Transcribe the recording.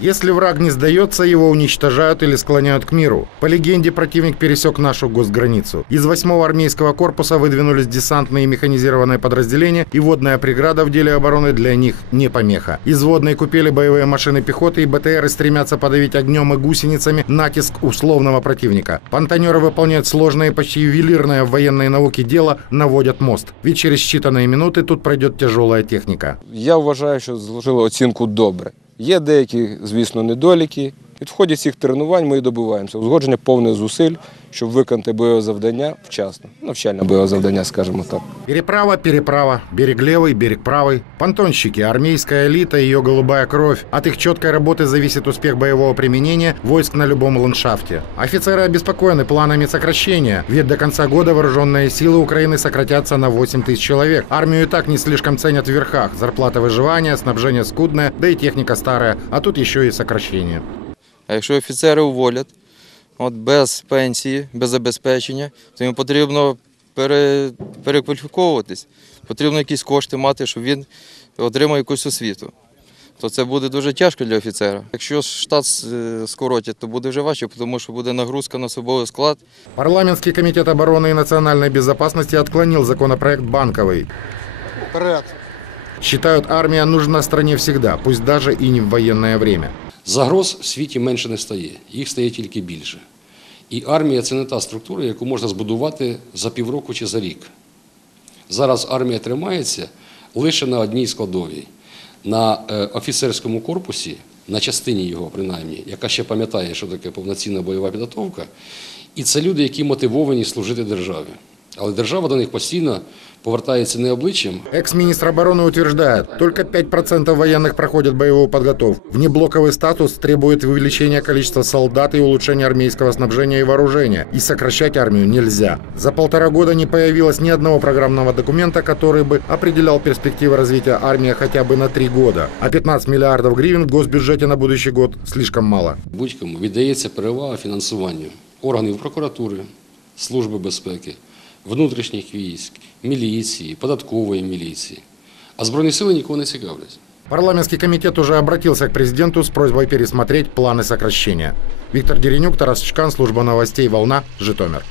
Если враг не сдается, его уничтожают или склоняют к миру. По легенде, противник пересек нашу госграницу. Из 8-го армейского корпуса выдвинулись десантные и механизированные подразделения, и водная преграда в деле обороны для них не помеха. Из водной купели боевые машины пехоты и БТРы стремятся подавить огнем и гусеницами натиск условного противника. Понтонеры выполняют сложное, почти ювелирное в военной науке дело, наводят мост. Ведь через считанные минуты тут пройдет тяжелая техника. Я вважаю, що зложили оцінку добре. Є деякі, звісно, недоліки. І в ході цих тренувань ми і добиваємося. Узгодження повних зусиль, щоб виконати бойове завдання вчасно. Навчальне бойове завдання, скажімо так. Переправа, переправа, берег левый, берег правый. Понтонщики, армейская элита, ее голубая кровь. От их четкой работы зависит успех боевого применения войск на любом ландшафте. Офицеры обеспокоены планами сокращения, ведь до конца года вооруженные силы Украины сократятся на 8 тысяч человек. Армию и так не слишком ценят в верхах. Зарплата выживания, снабжение скудное, да и техника старая, а тут еще и сокращение. А якщо офіцери уволять, от без пенсії, без забезпечення, то йому потрібно пере, перекваліфіковуватись. Потрібно якісь кошти мати, щоб він отримав якусь освіту. То це буде дуже тяжко для офіцера. Якщо штат е, скоротять, то буде вже важче, тому що буде нагрузка на особовий склад. Парламентский комитет обороны и национальной безопасности отклонил законопроект Банковый. Считают, армия нужна стране всегда, пусть даже и не в военное время. Загроз в світі менше не стає, їх стає тільки більше. І армія це не та структура, яку можна збудувати за півроку чи за рік. Зараз армія тримається лише на одній складовій, на е, офіцерському корпусі, на частині його принаймні, яка ще пам'ятає, що таке повноцінна бойова підготовка. І це люди, які мотивовані служити державі. Але держава до них постійно повертається не обличчям, Экс-министр обороны утверждает, только 5% военных проходят боевую подготовку. Внеблоковый статус требует увеличения количества солдат и улучшения армейского снабжения и вооружения. И сокращать армию нельзя. За полтора года не появилось ни одного программного документа, который бы определял перспективы развития армии хотя бы на три года. А 15 миллиардов гривен в госбюджете на будущий год слишком мало. будь-кому віддається перевага фінансуванню органів прокуратури, Служби безпеки, внутрішніх військ, міліції, податкової міліції. А Збройні сили нікого не цікавлять. Парламентский комитет уже обратился к президенту с просьбой пересмотреть планы сокращения. Виктор Деренюк, Тарас Чкан, служба новостей «Волна», Житомир.